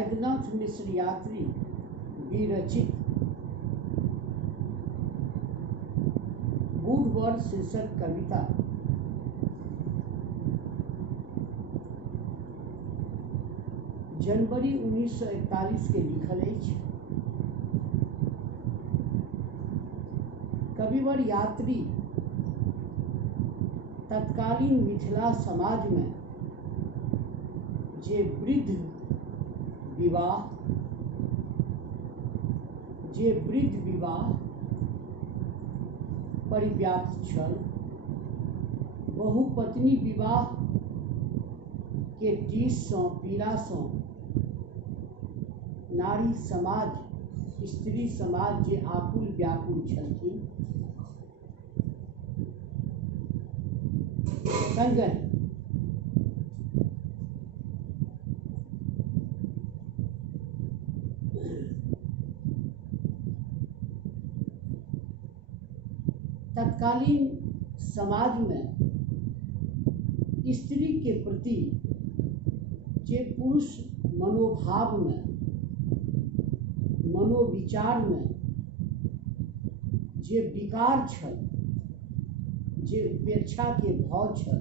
वैद्यनाथ मिश्र यात्री विरचित बूढ़ वर शीर्षक कविता जनवरी 1941 के लिखल अछि। कविवर यात्री तत्कालीन मिथिला समाज में जे वृद्ध विवाह परिव्याप्त छल, बहुपत्नी विवाह के टीस सँ पीड़ा सँ नारी समाज स्त्री समाज जे आकुल व्याकुल छलखिन, संगहि तत्कालीन समाज में स्त्री के प्रति जे पुरुष मनोभाव में मनोविचार में जे विकार छल, जे उपेक्षा के भाव छल,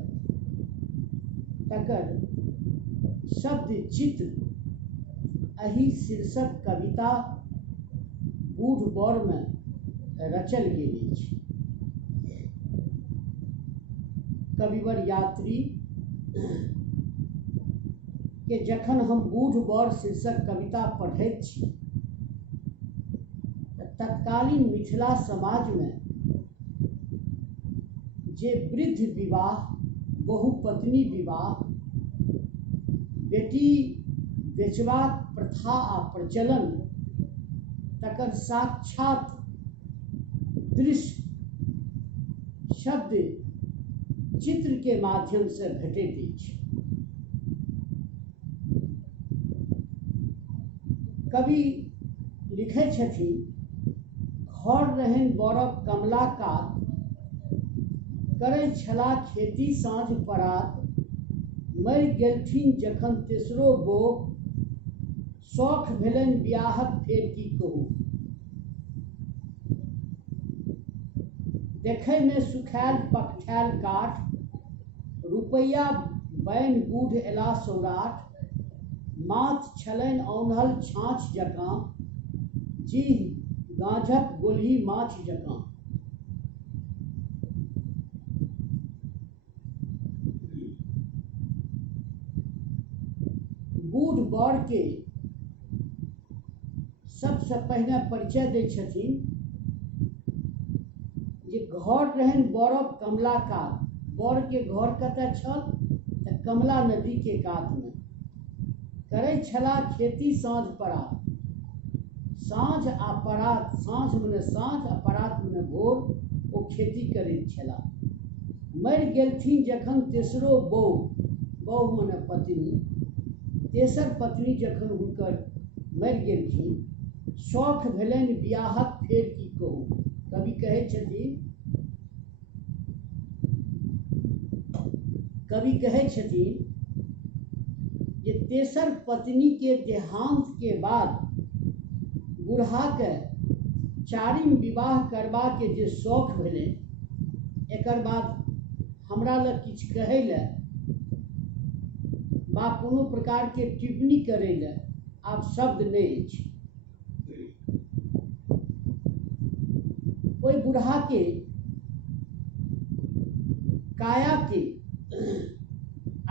तकर शब्द चित्र एहि शीर्षक कविता बूढ़ वर में रचल गेल अछि। कविवर यात्री के जखन हम बूढ़ वर शीर्षक कविता पढ़ैत छी, तत्कालीन मिथिला समाज में जे वृद्ध विवाह, बहुपत्नी विवाह, बेटी बेचबाक प्रथा आ प्रचलन, तकर साक्षात दृश्य शब्द चित्र के माध्यम से भेटैत अछि। कवि लिखै छथिन, घर रहनि बरक कमला कात, करै छला खेती साँझ परात, मरि गेलथिन जखन तेसरो बो, शौख भेलनि बियाहक फेर की कहू। देखै में सुखायल पकठायल काठ, रुपैया बैन बूढ़ एला सौराठ, माथ छलनि औन्हल छाँछ जकाँ, जीह गाँझक गोलही माछ जकाँ। बूढ़ वर के सबसे पहिने परिचय दै छथिन जे घर रहनि बरक कमला कात। वर के घर कतऽ छल तऽ कमला नदी के कात में। करै छला खेती साँझ परात। साँझ आ परात, साँझ मने साँझ आ परात मने भोर, ओ खेती करैत छला। मरि गेलथिन जखन तेसरो बहू, बहू मने पत्नी, तेसर पत्नी जखन हुनकर मरि गेलखिन, शौख भेलनि बियाहक फेर की कहू। कवि कहै छथिन जे तेसर पत्नी के देहांत के बाद बूढ़ा के चारिम विवाह करबा के जे शौख भेलै, एकर बाद हमरा लग किछु कहै लए बा कोनो प्रकार के टिप्पणी करै लए आब शब्द नहि अछि। ओहि बूढ़ा के काया के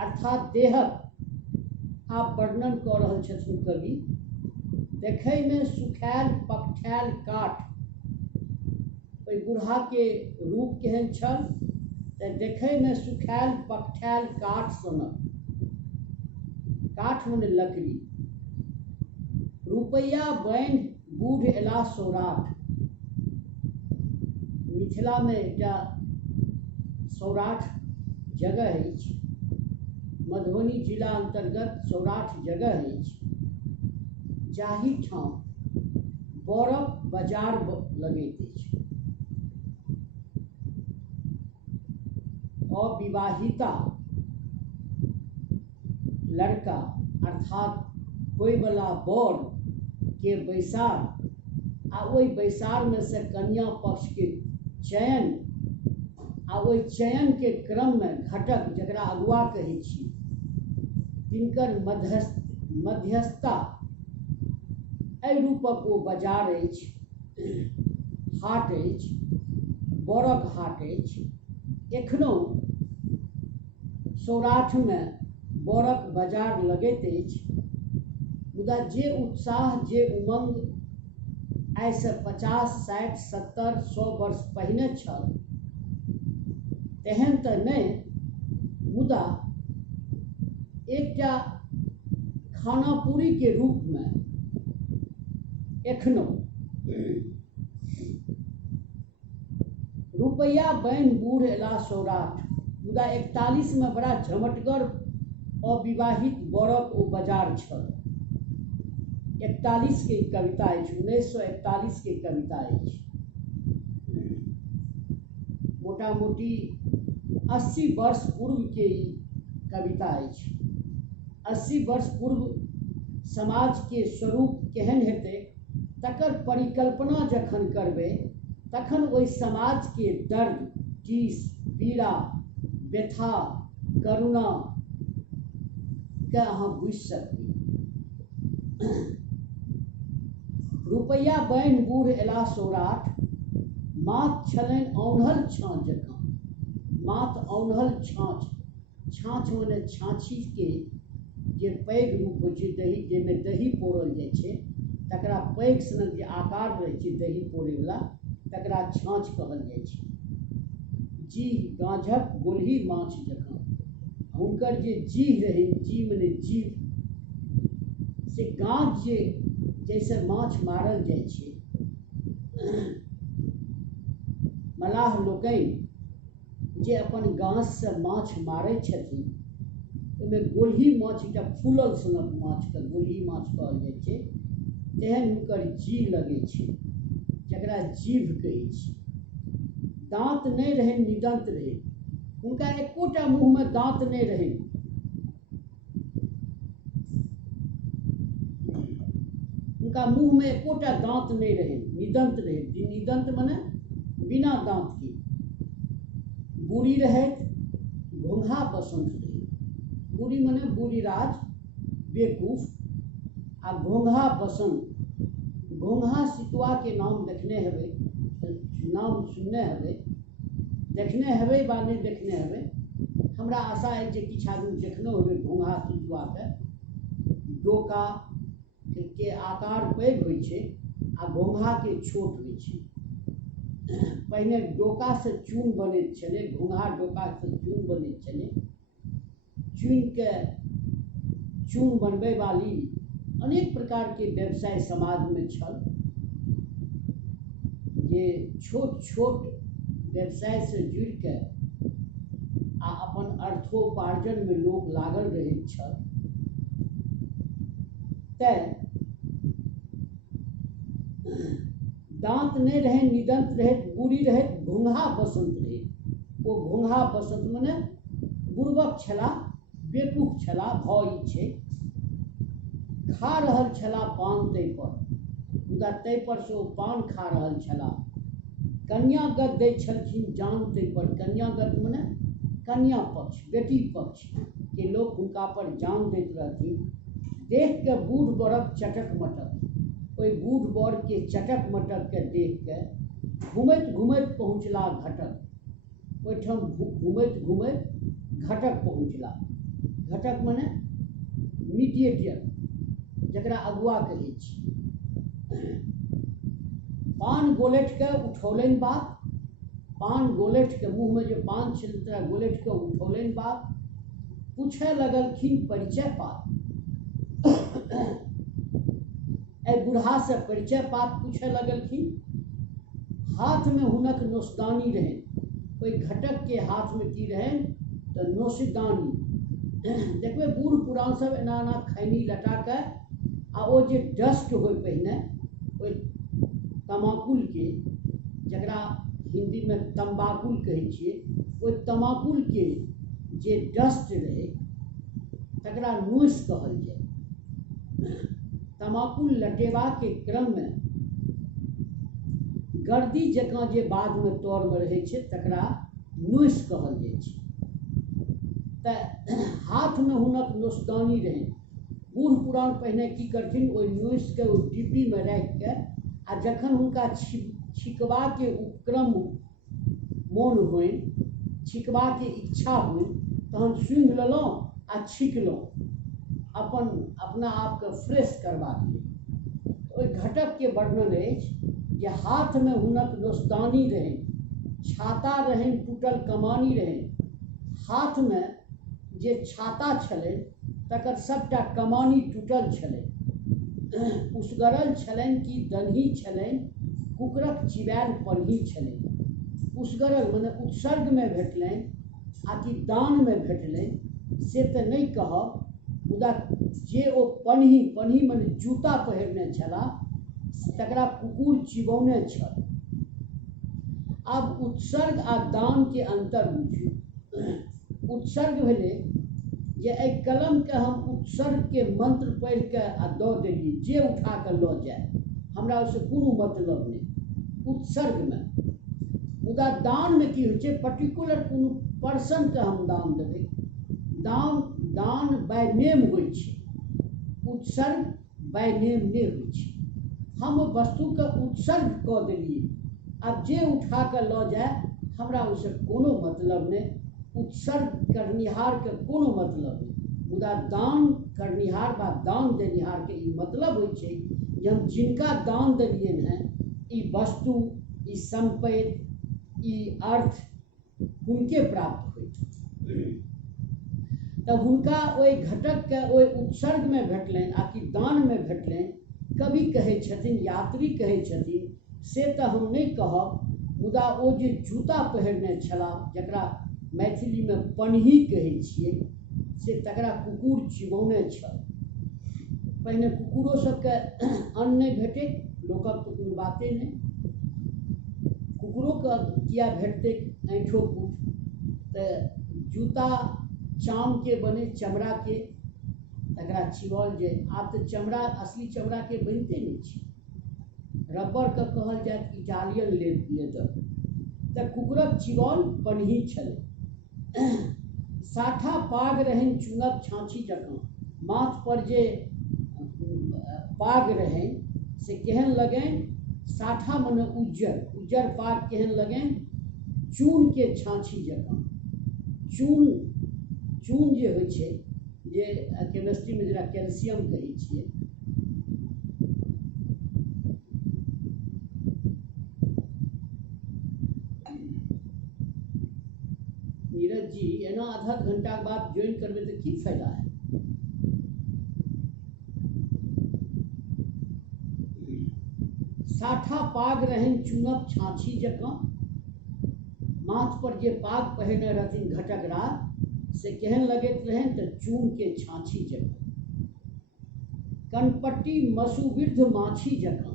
अर्थात देहक आप वर्णन कऽ रहल छथिन कवि। देखै में सुखायल पकठायल काठ, ओहि बूढ़ा के रूप केहन छल तऽ देखै में सुखायल पकठायल काठ सनक। काठ मने लकड़ी। रुपैया बैन बूढ़ एला सौराठ। मिथिला में एकटा सौराठ जगह अछि, मधुबनी जिला अंतर्गत सौराठ जगह अछि, जाहि ठाम बरक बाजार लगैत अछि। अविवाहिता लड़का अर्थात होयवला बर के बैसार आ ओहि बैसार में से कन्या पक्ष के चयन आ ओहि चयन के क्रम में घटक जकरा अगुआ कहै छी तिनकर मध्यस्थता एहि रूपक ओ बाजार अछि, हाट अछि, बरक हाट अछि। एखनो सौराठ में बरक बाजार लगैत अछि, मुदा जे उत्साह जे उमंग आइ से 50, 60, 70, 100 वर्ष पहिने छल तेहन तऽ नहि, मुदा एकटा खानापुरी के रूप में एखनो रुपैया बैन बूढ़ एला सौराठ, मुदा 41 में बड़ा झमटगर अविवाहित बरक ओ बाजार छल। 41 के कविता अछि, 1941 के कविता अछि। मोटा मोटी 80 वर्ष पूर्व के ई कविता अछि। 80 वर्ष पूर्व समाज के स्वरूप केहन हेतै तकर परिकल्पना जखन करबै तखन ओहि समाज के दर्द, टीस, पीड़ा, व्यथा, करुणा के अहाँ बुझि सकबै। रुपैया बैन बूढ़ एला सौराठ, माथ छलनि औन्हल छाँछ जकाँ। माथ औन्हल छाँछ, छाँछ मने छाँछी के जे पैघ रूप होइ छै, दही जाहिमे दही पौरल जाइ छै तकरा पैघ सनक जे आकार रहै छै दही पौरैवला तकरा छाँछ कहल जाइ छै। जीह गाँझक गोलही माछ जकाँ हुनकर जे जीह रहै, जीह मने जीव, से गाँझ जे जैसे माछ मारल जाइ छै, मलाह लोकनि जे अपन गाँछ से माछ मारै छथिन ओहिमे गोलही माछ, एकटा फूलल सनक माछके गोलही माछ कहल जाइ छै, तेहन हुनकर जीह लगै छै जकरा जीभ कहै छी। दाँत नहीं रहे, निदंत रहे, उनका एकोटा मुँह में दाँत नहीं रहे। उनका मुँह में एकोटा दाँत नहीं रहे, निदंत रहे। निदंत माने बिना दाँत के। बूढ़ी रहे, घोंघा बसंत रहे। बूढ़ी माने बूढ़ी राज, बेवकूफ, आ घोंघा बसंत। घोंघा सितुआ के नाम देखने हेबै, नाम सुनने हेबै, देखने हेबै बा नहीं देखने हेबै। हमरा आशा है जे किछु आदमी देखने हेबै घोंघा सितुआके। डोका के आकार पैघ होइ छै आ घोंघा के छोट होइ छै। पहिने डोका से चून बनैत छलै, घोंघा डोका से चून बनैत छलै। चून बनबै वाली अनेक प्रकार के व्यवसाय समाज में छल, जे छोट छोट व्यवसाय से जुड़ के आ अपन अर्थोपार्जन में लोग लागल रहैत छल। तैं दांत नहीं रहे, निदंत रहे, बूढ़ी रहे, घोंघा बसंत रहे। वो घोंघा बसंत मने बुर्बक छला, बेवकूफ छला, भाव ई छै। खा रहल छला पान तै पर, मुदा तै पर से ओ पान खा रहल छला। कन्यागत दै छलखिन जान तै पर। कन्यागत मने कन्या पक्ष, बेटी पक्ष के लोग हुनका पर जान दैत रहथिन। देख के बूढ़ बड़क चटक मटक, ओहि बूढ़ बड़ के चटक मटक के देख के घूमैत घूमैत पहुँचला घटक। ओहिठाम घूमैत घूमैत घटक पहुँचला। घटक मने मीडिएटर, जकरा अगुआ कहै छी। पान गोलैठ के उठौलनि बात, पान गोलैठ के मुँह में जो पान छल तकरा गोलैठ के उठौलनि बात। पूछे लगलखिन परिचय पात, बूढ़ा से परिचय पात पूछे लगलखिन। हाथ में हुनक नोसदानी रहे। कोई घटक के हाथ में की रहे तो नोसदानी। देखबे बूढ़ पुरान सब एना एना खैनी लटा के आ ओ जे डस्ट हो पहिने ओहि तमाकुल के, जकरा हिंदी में तंबाकुल कहै छियै, ओहि तमाकुल के जे डस्ट रहे तकरा नोस कहल जाय। तमाकू लटेबा के क्रम में गर्दी जकाँ जे बाद में तौर में रहे छै तकरा नोइस कहल जाइ छै। तऽ हाथ में हुनक नोस्तानी रहे। बूढ़ पुरान पहिने की करथिन, ओहि नोइस के ओहि डिब्बी में राखि के आ जखन हुनका छिकबा के उपक्रम मोन होइन, छिकबा के इच्छा होइन, तहन सूंघि लेलहुँ आ छिकलहुँ अपना आप के फ्रेश करबाक लेल। ओहि घटक के वर्णन अछि जे हाथ में हुनक नोस्तानी रहनि, छाता रहनि टूटल कमानी रहनि। हाथ में जे छाता छलनि तकर सबटा कमानी टूटल छलनि। उसगरल छलनि कि दन्ही छलनि, कुकुरक चिबायल पन्ही छलनि। उसगरल मने उत्सर्ग में भेटलनि आ कि दान में भेटलनि से तऽ नहि कहब, मुदा जे ओ पन्ही मने जूता पहिरने छलाह तकरा कुकुर चिबौने छल। आब उत्सर्ग आ दान के अंतर बुझियौ। उत्सर्ग भेलै जे एहि कलम के हम उत्सर्ग के मंत्र पढ़ि के आ दऽ देलियै, जे उठा के लऽ जाय, हमरा ओहिसँ कोनो मतलब नहि उत्सर्ग में। मुदा दान में की होइ छै, पर्टिकुलर कोनो पर्सन के हम दान देबै, दान बाय नेम होइ छै, उत्सर्ग बाय नेम नहि होइ छै। हम वस्तु के उत्सर्ग कऽ देलियै, आब जे उठा के लऽ जाय हमरा ओहिसँ कोनो मतलब नहि, उत्सर्ग करनिहार के कोनो मतलब नहीं। मुदा दान करनिहार बा दान देनिहार के ई मतलब होइ छै जे हम जिनका दान देलियनि हैं, ई वस्तु, ई संपत्ति, ई अर्थ हुनके प्राप्त होइत। तऽ हुनका ओहि घटक के ओहि उत्सर्ग में भेटलनि आ कि दान में भेटलनि। कवि कहै छथिन, यात्री कहै छथिन, से तऽ हम नहीं कहब, मुदा ओ जे जूता पहिरने छलाह जकरा मैथिली में पन्ही कहै छियै, से तकरा कुकुर चिबौने छल। पहिने कुकुरो सबके अन्न नहीं भेटै, लोकक तऽ कोनो बाते नहीं, कुकुरो के किया भेटतै ऐंठो कूट। तऽ जूता चाम के बने, चमड़ा के, तकरा चिबौल जे। आब तऽ चमड़ा, असली चमड़ा के बनिते नहीं छै, रबर के कहल जायत इटालियन लेदर। तऽ कुकुरक चिबौल पन्ही छलै। साठा पाग रहनि चुनक छाँछी जकाँ, माथ पर जे पाग रहनि से केहन लगनि, साठा मने उज्जर पाग केहन लगनि, चून के छाँछी जकाँ। चून जे होइ छै, जे केमिस्ट्री में जरा कैल्शियम कहै छियै, नीरज जी एना आधा घंटा के बाद ज्वाइन करबै तऽ की फायदा है। साठा पाग रहनि चूनक छाँछी जकाँ, माथ पर जे पाग पहिरने रहथिन घटक राज, से केहन लगैत रहनि तऽ चून के छाँछी जकाँ। कनपट्टी मसुबिर्ध माछी जकाँ,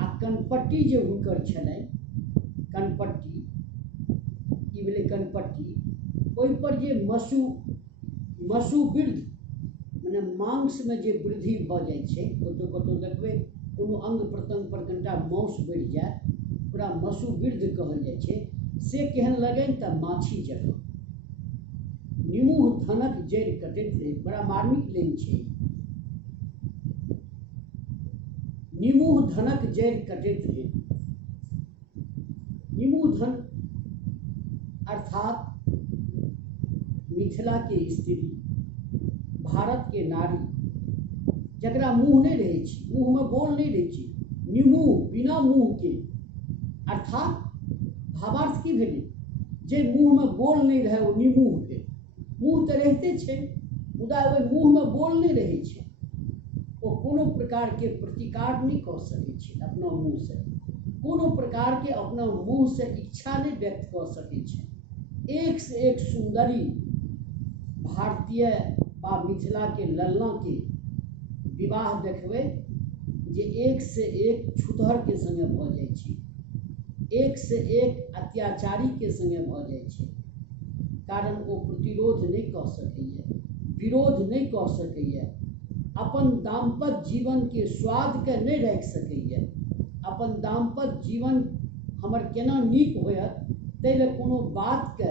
आ कनपट्टी जे हुनकर छलनि, कनपट्टी ई भेलै कनपट्टी, ओहि पर जे मसुबिर्ध मने मांस में जे वृद्धि भऽ जाइ छै, कतौ कतौ देखबै कोनो अंग प्रत्यंग पर कनिटा मांस बढ़ि जाय, ओकरा मसुबिर्ध कहल जाइ छै, से केहन लगनि तऽ माछी जकाँ। निमुह धनक जड़ि कटैत रहे, बड़ा मार्मिक लाइन छै। निमुह धनक जड़ि कटैत रहे। निमुह धन अर्थात मिथिला के स्त्री, भारत के नारी, जकरा मुँह नहीं रहे छी, मुँह में बोल नहीं रहे छी, निमुह बिना मुँह के, अर्थात भावार्थ की भेलै, जे मुँह में बोल नहीं रहे ओ निमुह भेल। मुँह तऽ रहिते छै, मुदा ओहि मुँह में बोल नहीं रहे छै, ओ कोनो प्रकार के प्रतिकार नहीं कऽ सकै छै अपना मुँह से, कोनो प्रकार के अपना मुँह से इच्छा नहीं व्यक्त कऽ सकै छै। एक से एक सुंदरी भारतीय बा मिथिला के लल्ला के विवाह देखबै जे एक से एक छुतहर के संगे भऽ जाइ छै, एक से एक अत्याचारी के संगे भऽ जाइ छै। कारण ओ प्रतिरोध नहीं कऽ सकैए, विरोध नहीं कऽ सकैए, अपन दाम्पत्य जीवन के स्वाद के नहीं रख सकैए। अपन दाम्पत्य जीवन हमर केना नीक होयत ताहि लेल कोनो बात के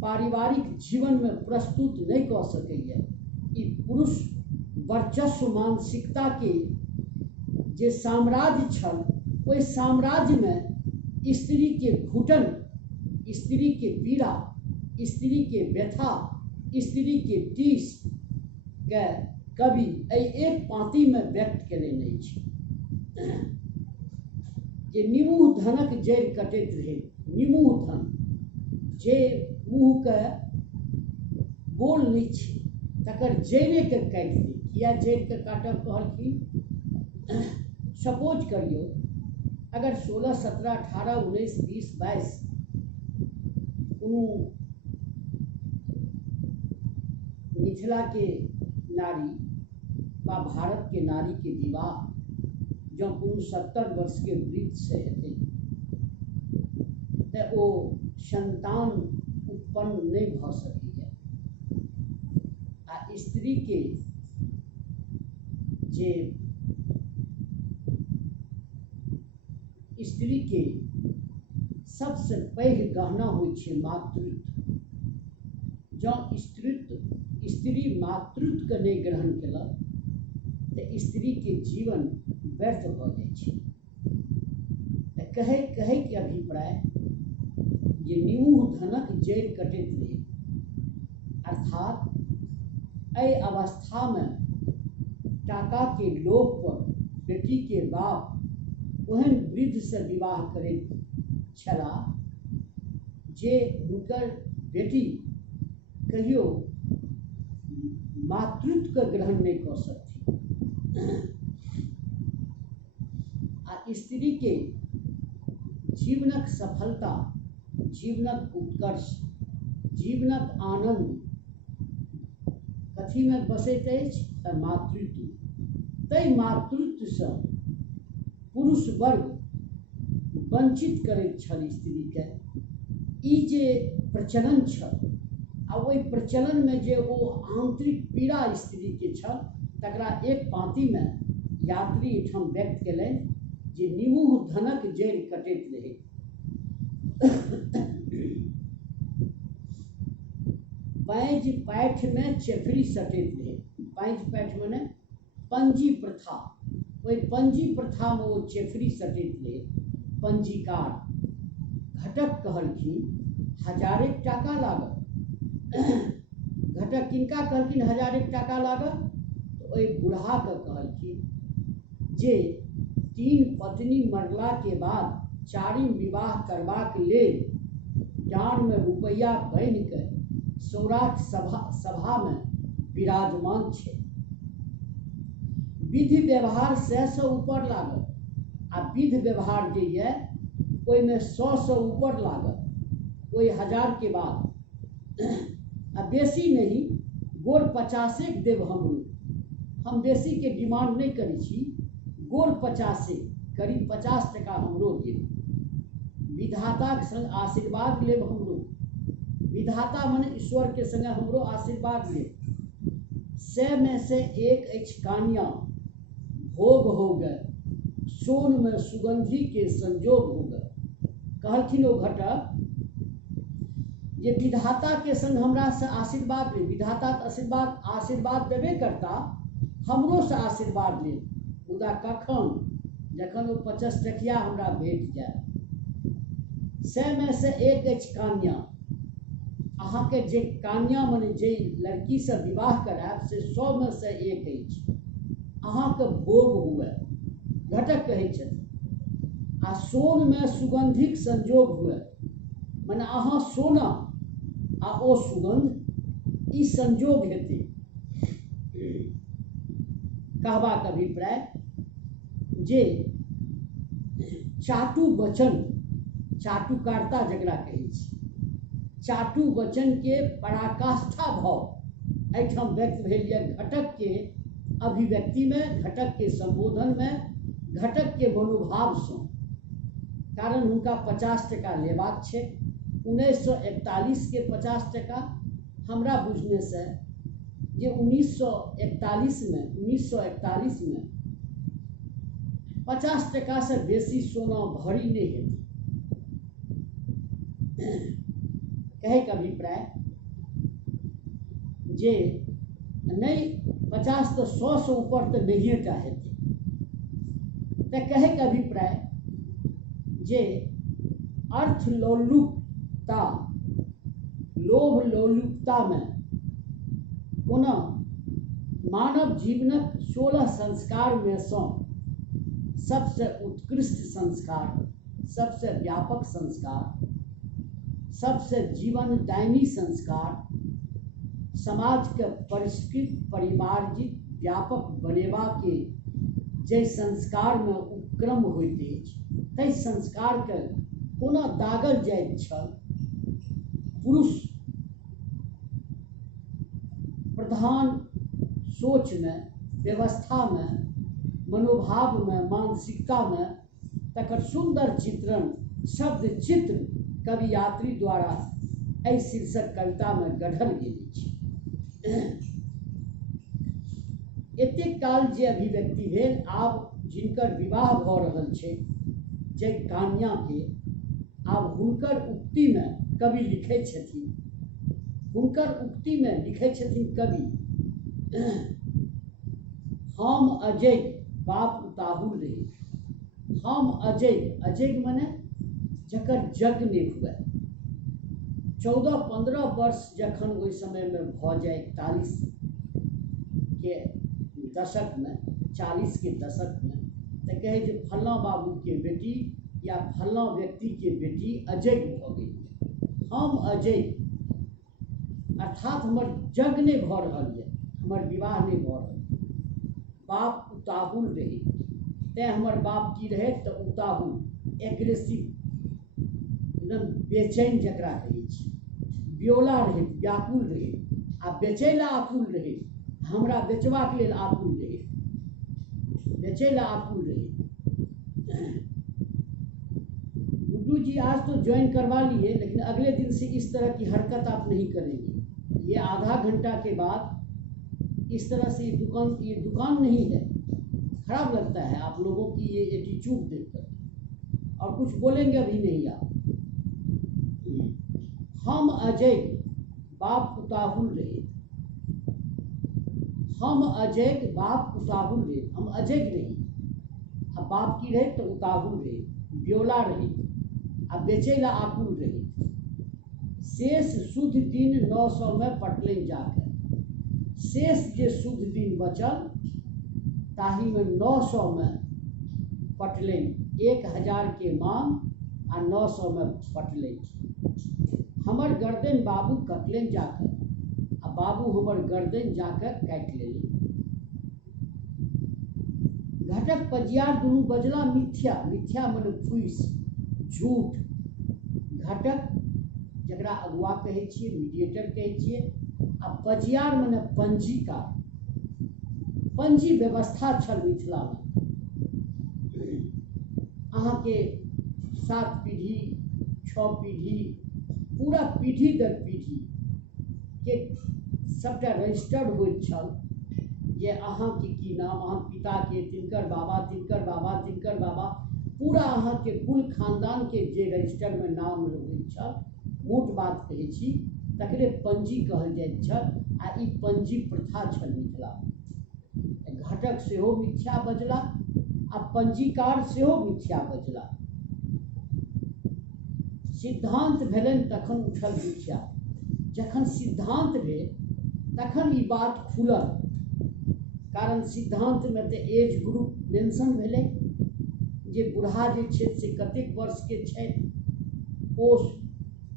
पारिवारिक जीवन में प्रस्तुत नहीं कऽ सकैए। ई पुरुष वर्चस्व मानसिकता के जे साम्राज्य छल, ओहि साम्राज्य में स्त्री के घुटन, स्त्री के पीड़ा, स्त्री के व्यथा, स्त्री के टीस के कवि एक पाँति में व्यक्त केने नहीं छै। जे निमुह धनक जड़ि कटैत रहे, निमुह धन जे मुँह के बोल नहीं छै तकर जड़े के काटि दे। किया जड़ि के काटब कहलखिन? सपोज करियो अगर 16, 17, 18, 19, 20, 22 कोनो मिथिला के नारी वा भारत के नारी के विवाह जँ कोनो 70 वर्ष के वृद्ध से हेतै तऽ ओ संतान उत्पन्न नहीं भऽ सकैए। आ स्त्री के जे स्त्री के सबसे पैघ गहना होइ छै मातृत्व। जँ स्त्री मातृत्व के नहीं ग्रहण केलक तऽ स्त्री के जीवन व्यर्थ भऽ जाइ छै। तऽ कहै के अभिप्राय जे निमुह धनक जड़ि कटैत रहे, अर्थात एहि अवस्था में टाका के लोभ पर बेटी के बाप ओहन वृद्ध से विवाह करैत छलाह जे हुनकर बेटी कहियो मातृत्व के ग्रहण नहीं कऽ सकती। आ स्त्री के जीवनक सफलता, जीवनक उत्कर्ष, जीवनक आनंद कथी में बसैत अछि? तऽ मातृत्व। ताहि मातृत्व से पुरुष वर्ग वंचित करैत छल स्त्री के। ई जे प्रचलन छल आ ओहि प्रचलन में जे वो आंतरिक पीड़ा स्त्री के छल तकरा एक पाँति में यात्री एहिठाम व्यक्त केलनि जे निमुह धनक जड़ि कटैत रहे। पैंज पैठ में चेफरी सटैत रहे। पैंज पैठ मने पंजी प्रथा। ओहि पंजी प्रथा में वो चेफरी सटैत रहे। पंजीकार घटक कहलखिन 1000 टाका लागत। घटक किनका कहलखिन 1000 टाका लागत? तो ओहि बूढ़ा के कहलखिन जे 3 पत्नी मरला के बाद 4म विवाह करबाक लेल डाँर में रुपैया बान्हि के सौराठ सभा में विराजमान छै। विधि व्यवहार 100 से ऊपर लागत आ विधि व्यवहार जे ये ओहि में 100 से ऊपर लागत। ओहि 1000 के बाद आ बेसी नहीं, गोड़ 50 देव हमरो। हम बेसी के डिमांड नहीं करै छी, गोड़ 50 करीब 50 टका हमरो देव। विधाता के संग आशीर्वाद लेब हमरो। विधाता मने ईश्वर के संग हमरो आशीर्वाद लेब। 100 में से एक अछि कानिया, भोग हो गए, सोन में सुगंधी के संजोग हो गए। कहलखिन ओ घटक ये विधाता के संग हमरा से आशीर्वाद ले। विधाता आशीर्वाद देबे करता, हमरो से आशीर्वाद ले। मुदा कखन? जखन वो 50 टकिया हमरा भेट जाए। 100 में से एक अछि कान्या। अहाँ के जे कान्या मने जे लड़की से विवाह करायब से 100 में से एक अछि। अहाँ के भोग हुए, घटक कहै छथिन। आ सोन में सुगंधिक संजोग हुए, मने अहाँ सोना आ ओ सुगंध, ई संजोग हेतै। कहबाक अभिप्राय जे चाटू वचन, चाटुकारिता जकरा कहै छी, चाटू वचन के पराकाष्ठा भाव एहिठाम व्यक्त भेल यऽ। घटक के अभिव्यक्ति में, घटक के संबोधन में, घटक के मनोभाव से। कारण हुनका 50 टका लेबाक छै। 1941 के 50 टका हमरा बुझने से जे 1941 में 50 टका से बेसी सोना भरी नहीं हेतै। कहे के अभिप्राय जे नहीं 50 तो 100 से ऊपर तो नहीं टा हेतै। तो कहे के अभिप्राय जे अर्थ लोलुपता लोभ लोलुपता में कोना मानव जीवनक 16 संस्कार में से सबसे उत्कृष्ट संस्कार, सबसे व्यापक संस्कार, सबसे जीवनदायिनी संस्कार, समाज के परिष्कृत परिमार्जित व्यापक बनेबा के जे संस्कार में उपक्रम होइत अछि ताहि संस्कार के कोना दागल जाइत छल। पुरुष प्रधान सोच में, व्यवस्था में, मनोभाव में, मानसिकता में तकर सुंदर चित्रण शब्द चित्र कवि यात्री द्वारा एहि शीर्षक कविता में गढ़ल गेल अछि। एतेक काल जे अभिव्यक्ति भेल, आब जिनकर विवाह भऽ रहल छै जे कन्या के, आब हुनकर उक्ति में कवि लिखै छथिन, हुनकर उक्ति में लिखै छथिन कवि, हम अजय बाप उताहुल रहे। हम अजय, अजय मने जकर जग नहीं हुए। 14-15 वर्ष जखन ओहि समय में भ जाए, 40 के दशक में, 40 के दशक में, तो कहे जे फल्ला बाबू के बेटी या फल्ला व्यक्ति के बेटी अजय भ गई। हम अजय अर्थात हमर जग नहीं भ रहल है, हमर विवाह नहीं भ रहल। बाप उताहुल रहे, ते हमर बाप की रहे तो उताहुल, एग्रेसिव, एकदम बेचैन जकरा कहै छी। ब्योला रहे, व्याकुल रहे, आ बेचैला आकुल रहे, हमरा बेचबाक लेल आकुल रहे, बेचैला आकुल रहे। गुड्डू जी आज तो ज्वाइन करवा लिए, लेकिन अगले दिन से इस तरह की हरकत आप नहीं करेंगे। ये आधा घंटा के बाद इस तरह से ये दुकान नहीं है। खराब लगता है आप लोगों की ये एटीट्यूड देखकर, और कुछ बोलेंगे अभी नहीं आप। हम अजय बाप उताहुल रहे, हम अजय बाप उताहुल रहे, हम अजय रही, अब बाप की रहे तो उताहुल रहे, ब्योला रहे, अब बेचैला आकुल रहे। शेष शुद्ध दिन 900 में पटलें जाकर, शेष जे शुद्ध दिन बचल ताही में 900 में पटलें, 1000 के मांग आ 900 में पटलें। हमर गर्दन बाबू कटलें जाकर, आ बाबू हमर गर्दन जाकर काट लेले। घटक पजियार दुनू बजला मिथ्या, मिथ्या मन फूस, झूठ। घटक जकरा अगुआ कहै छियै, मीडिएटर कहै छियै, आ पजियार मने पंजीका, पंजी व्यवस्था छल मिथिला में। अहाँ के 7 पीढ़ी 6 पीढ़ी पूरा पीढ़ी दर पीढ़ी के सबटा रजिस्टर्ड होइत छल जे अहाँ के की नाम, अहाँ पिता के, तिनकर बाबा, तिनकर बाबा, तिनकर बाबा, पूरा अहाँ के कुल खानदान के जे रजिस्टर में नाम होइत छल, मोट बात कहै छी, तकरे पंजी कहल जाइत छल। आ ई पंजी प्रथा छल मिथिला में। घटक सेहो मिथ्या बजला आ पंजीकार सेहो मिथ्या बजला। सिद्धांत भेलन तखन उठल मिथ्या। जखन सिद्धांत भेल तखन ई बात खुलल, कारण सिद्धांत में तो एज ग्रुप मेंशन भेलै जे बूढ़ा जे छै से कतेक वर्ष के छै, ओ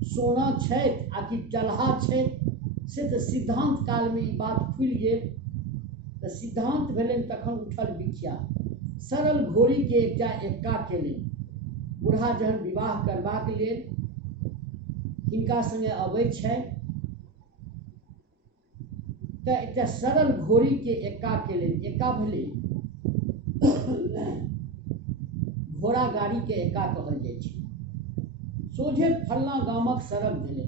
सोना छै आ कि चलहा छै, से तो सिद्धांत काल में ई बात खुलि गेल। तो सिद्धांत भेलन तखन उठल मिथ्या। सरल घोड़ी के एकटा एक्का केलनि। बूढ़ा जहन विवाह करबाक लेल हिनका संगे अबै छै तो एकटा सरल घोड़ी के एक्का केलनि। एक्का भेलै घोड़ा गाड़ी के एक्का कहल जाइ छै। सोझे फल्ला गामक सड़क भेलै,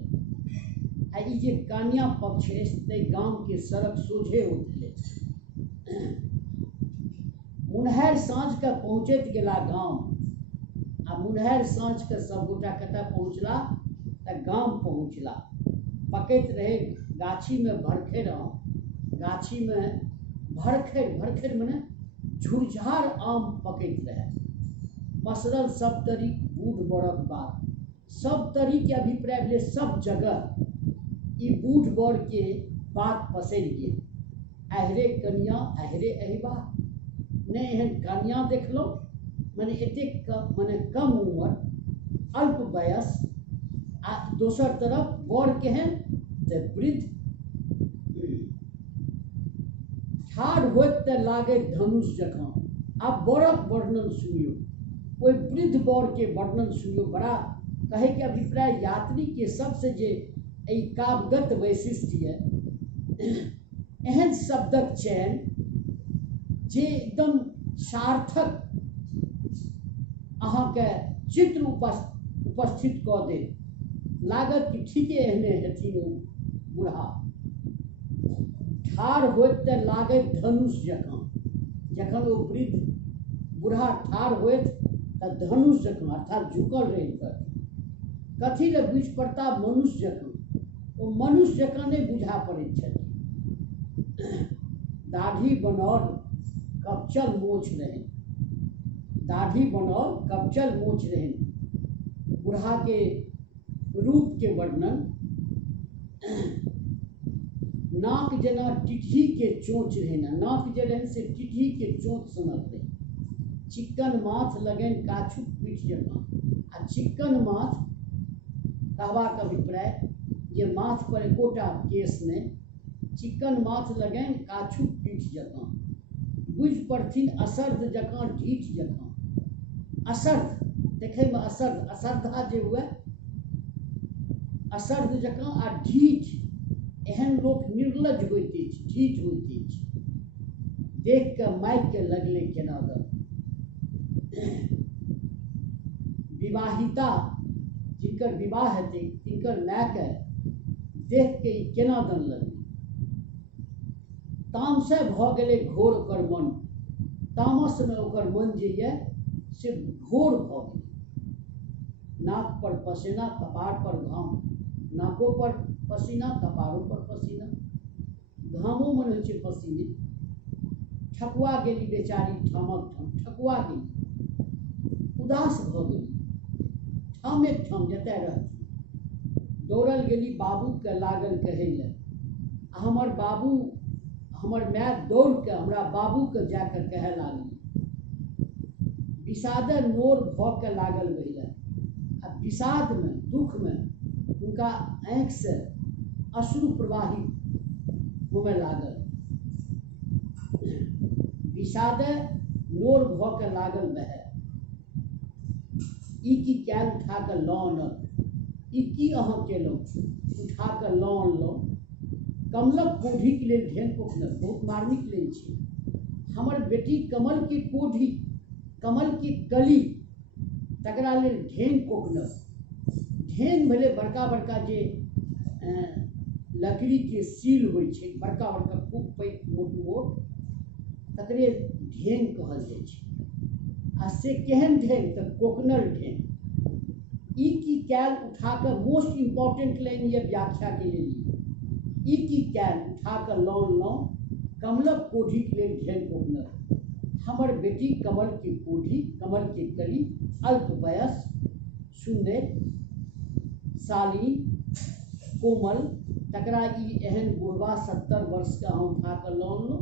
आ आ ई जे कन्या पक्ष अछि गाम के सड़क सोझे उठले। मुनहर साँझ के पहुँचैत गेला गाम आ मुनहर साँझ के सब गोटा कतऽ पहुँचला तऽ गाम पहुँचला। पकैत रहे गाछी में भरखेर आम, गाछी में भरखेर मने झुरझार आम पकैत रहे। पसरल सब तरी बूढ़ बड़क बात, सब तरी के अभिप्राय भेलै सब जगह ई बूढ़ बड़ के बात पसरि गेल। आहरे कन्या आहरे अहिबा, ने एहन कन्या देखलो मने एतेक मने कम उम्र अल्प वयस, आ दोसर तरफ बड़ केहन तऽ वृद्ध। ठाढ़ होइत तऽ लागे धनुष जकाँ। आब बड़क वर्णन सुनियो, ओहि वृद्ध बड़ के वर्णन सुनियो। बड़ा कहे के अभिप्राय यात्री के सबसे जे काव्यगत वैशिष्ट्य है, एहन शब्दक चयन जे एकदम सार्थक अहाँ के चित्र उपस्थित कऽ दे। लागत कि ठीके एहने हेथिन ओ बूढ़ा। ठाढ़ होइत तऽ लागत धनुष जकाँ, जखन ओ वृद्ध बूढ़ा ठाढ़ होइत तऽ धनुष जकाँ अर्थात झुकल रहे कथी ले बुझि पड़ता मनुष्य जकाँ। ओ मनुष्य जकाँ नहीं बुझा पड़ैत छथिन। दाढ़ी बनाओल कपचल मोछ रहे, दाढ़ी बनाओल कपचल मोछ रहे। बूढ़ा के रूप के वर्णन नाक जना टिटही के चोंच रहे ना, नाक जे रहे से टिटही के चोंच सनक रहे। चिक्कन माथ लगन काछुक पीठ जकाँ, आ चिक्कन माथ कहबाक अभिप्राय जे माथ पर एकोटा केस ने, चिक्कन माथ लगन काछुक पीठ जकाँ। बुझ पड़थिन असर्ध जकाँ ढीठ जकाँ। असर्ध देखे में असर्ध, असर्धा जे हुए असर्ध जकाँ आ ढीठ, एहन लोक निर्लज होइत अछि, ढीठ होइत अछि। देख के माइक के लगले केना दन। विवाहिता जिनकर विवाह हेतै तिनकर माय के देख के केना दन लगलै। तामसे भऽ गेलै घोर ओकर मन, तामस में ओकर मन जे ये से घोर भऽ गेलै। नाक पर पसीना कपार पर घाम, नाको पर पसीना कपारों पर पसीना, घामो मन होइ छै पसीने। ठकुआ गेली बेचारी ठामक ठाम, ठकुआ गेली, उदास भऽ गेली। ठाम एक ठाम जतय रहती दौड़ल गेली बाबू के लागल कहै ले। हमर बाबू हमर माय दौड़ के हमरा बाबू के जाकर कहे लागली। विषादे नोर भऽ के लागल बहिले, आ विषाद में दुख में उनका आँख से अश्रु प्रवाहित होवे लागल। विषादे नोर भऽ के लागल बहे। ई की कैल उठा के लौनक, ई की अहाँ केलहुँ उठा के लौन लो। कमलक कोढ़ी के लेल ढेन पोखलक, बहुत मार्मिक लेल छै। हमर बेटी कमल के कोढ़ी, कमल के कली, तकरा लेल ढेन कोखलक। ढेन भेलै बड़का बड़का जे लकड़ी के सील होइ छै, बड़का बड़का खूब पैघ मोट मोट, तकरे ढेन कहल जाइ छै। आ से केहन ढेन तऽ कोकनल ढेन। ई की कैल उठा के, मोस्ट इम्पोर्टेंट लाइन ये व्याख्या के लिए, ई की कैल उठा के लौन लो। कमलक कोढ़ी के लेल ढेन कोकनल। हमर बेटी कमल के कोढ़ी, कमल के कली, अल्प वयस, सुंदर, शालीन, कोमल, तकरा ई एहन बुढ़वा 70 वर्ष के अहाँ उठा के लौन लो।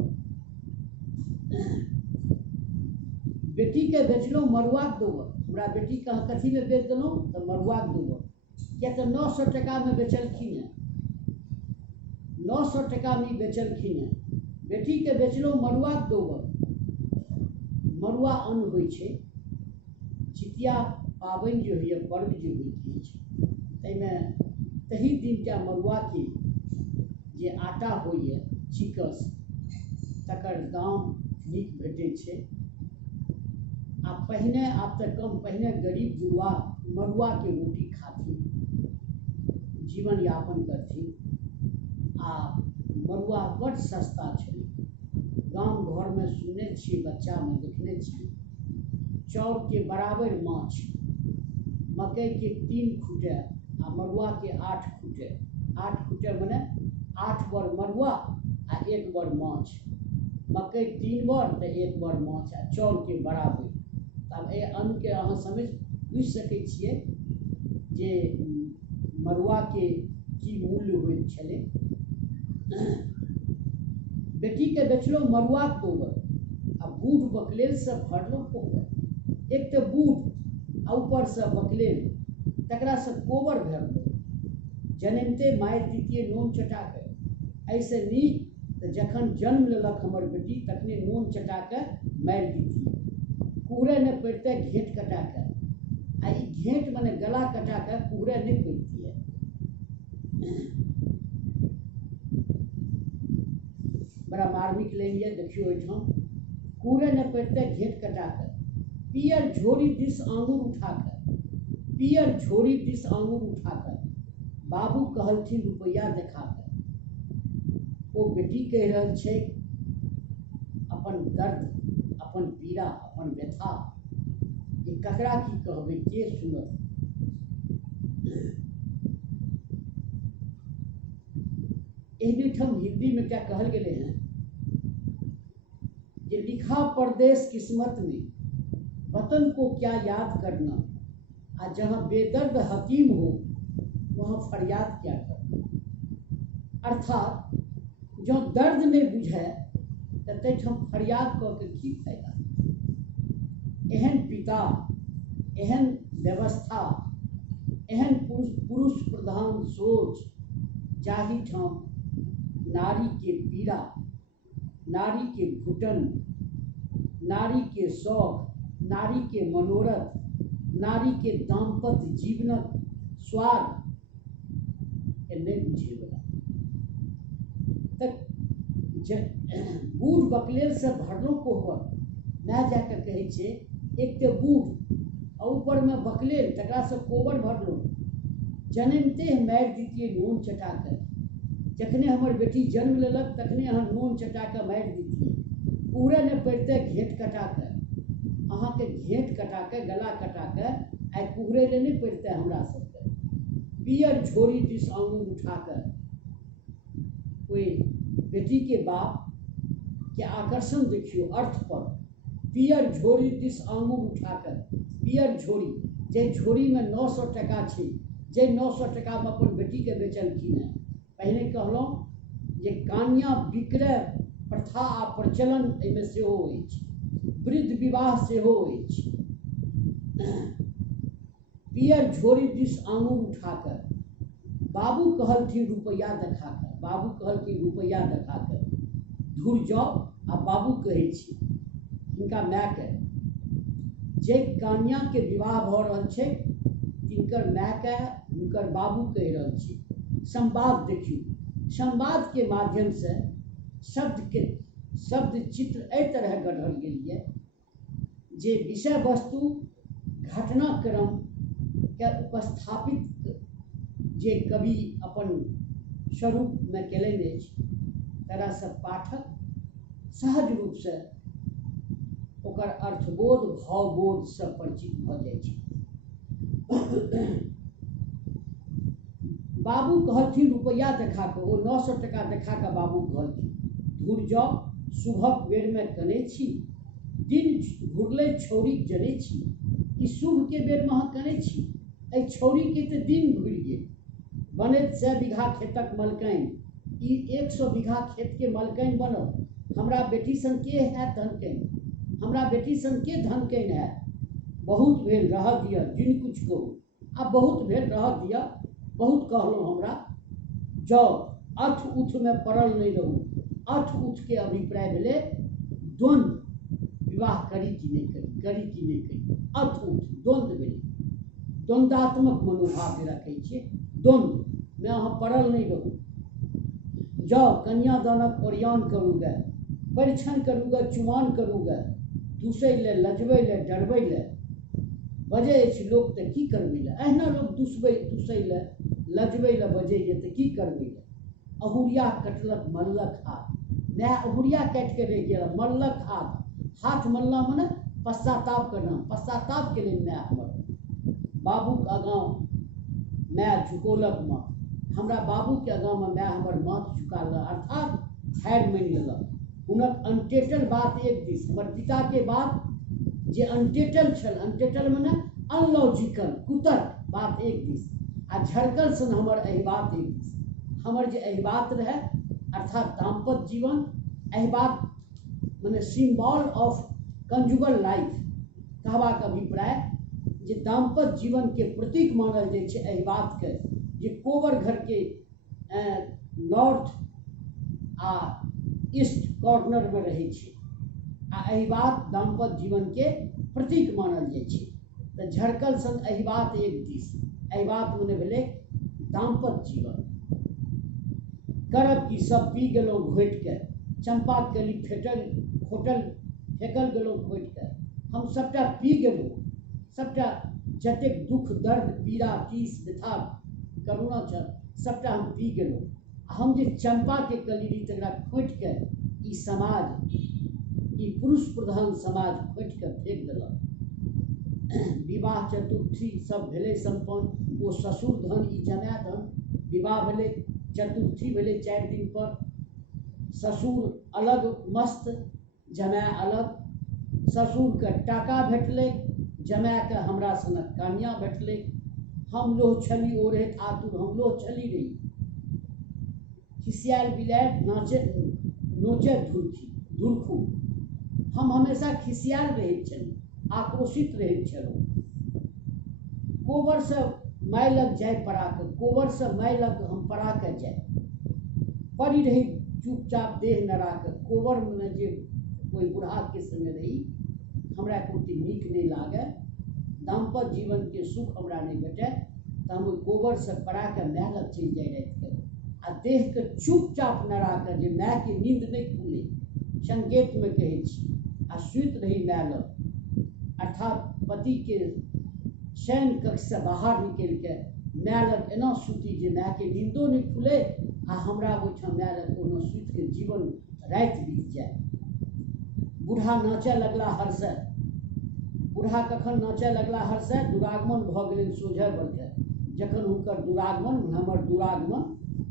बेटी के बेचलो मरुआक दोबर। हमरा बेटी के कथी में बेच देलहुँ तऽ मरुआक दोबर, किया तऽ 900 टका में बेचलखिन है, 900 टका में बेचलखिन है। बेटी के बेचलो मरुआक दोबर। मरुआ अन्न होइ छै, जितिया पाबनि जे होइए, पर्व जे होइत अछि, ताहिमे तही दिनका मरुआ के जे आटा होइए चिकस, तकर दाम नीक भेटैत छै। आ पहिने आब तऽ कम, पहिने गरीब गुरुआ मरुआ के रोटी खाथिन। जीवन यापन करथिन। आ मड़ुआ बड़ सस्ता छलै। गाम घर में सुनने छी, बच्चा में देखने छी, चाउर के बराबर माछ, मकई के 3 खूटे आ मड़ुआ के 8 खूटे। 8 खूटे मने 8 बर मड़ुआ आ 1 बर माछ। मकई 3 बर तो 1 बर माछ आ चाउर के बराबर। तब ए अन्न के अहाँ बुझि सकै छियै जे मड़ुआ के की मूल्य होइत छलै। बेटी के बेचलो मड़ुआ कोबर आ बूढ़ बकलेल से भरलो कोबर। एक तो बूढ़ आ ऊपर से बकलेल, तकरा से कोबर भरलो। जनमते मारि दितियै नोन चटा के। ऐसे नीक तो जखन जन्म लेलक हमर बेटी तखने नोन चटा के मारि दितियै। कुहरे नहीं पड़ते घेट कटा के। आ घेट मने गला कटा के कुहरे नहीं पड़तियै। बड़ा मार्मिक लाइन ये, देखियो एठाम। कुहरे नहीं पड़ते घेट कटा के, पियर झोरी दिस आंगूर उठा के, पियर झोरी दिस आंगूर उठा के, बाबू कहलथिन रुपया देखा के। वो बेटी कह रहल छै अपन दर्द, अपन पीड़ा, अपन व्यथा। ये ककरा की कहबै, के सुनत। एहिठाम हिंदी में क्या कहल गेले हैं कि लिखा परदेश किस्मत में, वतन को क्या याद करना, आ जहां बेदर्द हकीम हो वहां फरियाद क्या करना। अर्थात जो दर्द नहीं बुझे तैठाम फरियाद कऽ के की फायदा। एहन पिता, एहन व्यवस्था, एहन पुरुष प्रधान सोच, जाहि ठाम नारी के पीड़ा, नारी के घुटन, नारी के शौक, नारी के मनोरथ, नारी के दाम्पत्य जीवनक स्वाद नहीं बुझे वाला। तक बूढ़ बकलेल से भरलो कोहबर। मैं जाकर कहे छे एक तो बूढ़ और ऊपर में बकलेल, तकरा से कोहबर भरलो। जनमते मारि दितियै नोन चटा के। जखने हमर बेटी जन्म लेलक तखने अहाँ नोन चटा के मारि दितियै। पूरे नहीं पड़ते घेट कटा के। अहाँ के घेट कटा के, गला कटा के आई कुहरे ले नहीं पड़ते हमरा सबके। पियर झोरी दिस आंगूर उठा कर। कोई बेटी के बाप के आकर्षण देखियो अर्थ पर। पियर झोरी दिस आंगूर उठा कर, पियर झोरी, जे झोरी में 900 टका छै, जे 900 टका में अपन बेटी के बेचलखिन है। पहले कहलहुँ जे कन्या विक्रय प्रथा आ प्रचलन एहिमे सेहो अछि, वृद्ध विवाह सेहो अछि। पियर झोरी दिस आंगूर उठा कर, बाबू कहलथिन रुपया देखा कर, बाबू कहलथिन रुपया देखा कर। धुर जाओ आ बाबू कहे छी हिनका माय के, जे कन्या के विवाह भ रहल छै तिनकर माय के हुनकर बाबू कह रहल छी। संवाद देखियो, संवाद के माध्यम से शब्द चित्र एहि तरह गढ़ल गेल ये जे विषय वस्तु घटनाक्रम के उपस्थापित जे कवि अपन स्वरूप में केलनि अछि, तरह से पाठक सहज रूप से ओकर अर्थबोध भावबोध से परिचित भ जाय छै। बाबू कहलथिन रुपया देखा के, ओ 900 टका देखा के बाबू कहलथिन धुर जाओ शुभक बेर में कने छी, दिन घुरले छौरी जने छी। ई शुभ के बेर में अहाँ कने छी, एहि छौरी के तो दिन घुरि गेल। बनैत 100 बीघा खेतक मलकनि, ई 100 बीघा खेत के मलकनि बनल। हमरा बेटी सन के है धनकनि, हमरा बेटी सन के धनकनि है। बहुत भेल रह दिया जिन कुछ कहू, आ बहुत भेल रह दिया बहुत कहलहुँ हमरा। जाओ अथ उथ में पड़ल नहीं रहू। अथ उथ के अभिप्राय भेले द्वंद्व, विवाह करी कि नहीं करी, करी कि नहीं करी। अथ उथ द्वंद्व भेले, द्वंद्वात्मक मनोभाव रखे छिए। द्वंद्व में अहाँ पड़ल नहीं रहू। जाओ कन्यादानक ओरियान करू गे, परिछन करू गे, चुमान करू गे। दुसै ले, लजबै ले, डरबै ले, बजे अछि लोक तऽ की करबै ले। अहिना लोक दुसै ले लजबै ल बजैए तऽ की करबै? अहुरिया कटलक मल्लक हाथ, माय अहुरिया काटि के रहि गेल, मल्लक हाथ मल्ला मने पश्चाताप करना, पश्चाताप के लिए माय हमर बाबूके आगाँ माय झुकोलक माथ, हमरा बाबूके आगाँमे माय हमर माथ झुका लेलक, अर्थात हारि मानि लेलक। हुनक अनटेटल बात एक दिस, हमर पिताके बात जे अनटेटल छल, अनटेटल मने अनलॉजिकल कुतर्क बात एक दिस, आ झरकल सन हमर अहिबात एक दिस। हमर जे अहिबात रहे अर्थात दाम्पत्य जीवन, अहिबात मने सिम्बॉल ऑफ कंजुगल लाइफ, कहबाक अभिप्राय जे दाम्पत्य जीवन के प्रतीक मानल जाइ छै अहिबात के, जे कोबर घर के नॉर्थ आ ईस्ट कॉर्नर में रहे छै, आ अहिबात दाम्पत्य जीवन के प्रतीक मानल जाइ छै। तऽ झरकल सन अहिबात एक दिस, अहिबात मने भेलै दाम्पत्य जीवन। करब की सब पी गेलहुँ घोटि के, चंपा कली फेकल गेलहुँ घोटि के, हम सबटा पी गेलहुँ, सबटा जतेक दुख दर्द पीड़ा टीस व्यथा करुणा छल सबटा हम पी गेलहुँ। हम जे चंपा के कली रही तकरा खोटि के ई समाज, ई पुरुष प्रधान समाज खोटि के फेंक देलक। विवाह चतुर्थी सब भेलै सम्पन्न, ओ ससुर धन ई जमाय धन, विवाह भेलै, चतुर्थी भेलै 4 दिन पर, ससुर अलग मस्त, जमाय अलग, ससुर के टाका भेटलै, जमाय के हमरा सनक कन्या भेटलै। हम लोह छली ओ रहैत आतुर, हम लोह छली रही, खिसियाल बिलाइत नोचे धुरखू, हम हमेशा खिसियाल रहैत छली, आक्रोशित रहैत छलहुँ। कोबर से माय लग जाय पड़ा के, कोबर से माय लग हम पड़ा के जाय पड़ी रही चुपचाप देह नरा के। कोबर में जे कोई बूढ़ा के संगे रही हमरा कोई नीक नहीं लागे, दाम्पत्य जीवन के सुख हमरा नहीं भेटे, तो हम कोबर से पड़ा के माय लग चल जाए रात के, आ देह के चुपचाप नरा के, जे माय के नींद नहीं खुले, संकेत में कहे छी, आ सुत रही माय लग, अर्थात पति के शयन कक्ष से बाहर निकल के माय लग एना सुती जे माय के नींदो नहीं खुले, आ हमरा ओहिठाम माय लग कोनो सुत के जीवन रात बीत जाए। बूढ़ा नाचे लगला हरसे, बूढ़ा कखन नाचे लगला हरसे? दुरागमन भ गेलनि सोझे बरके, जखन हुनकर दुरागमन, हमर दुरागमन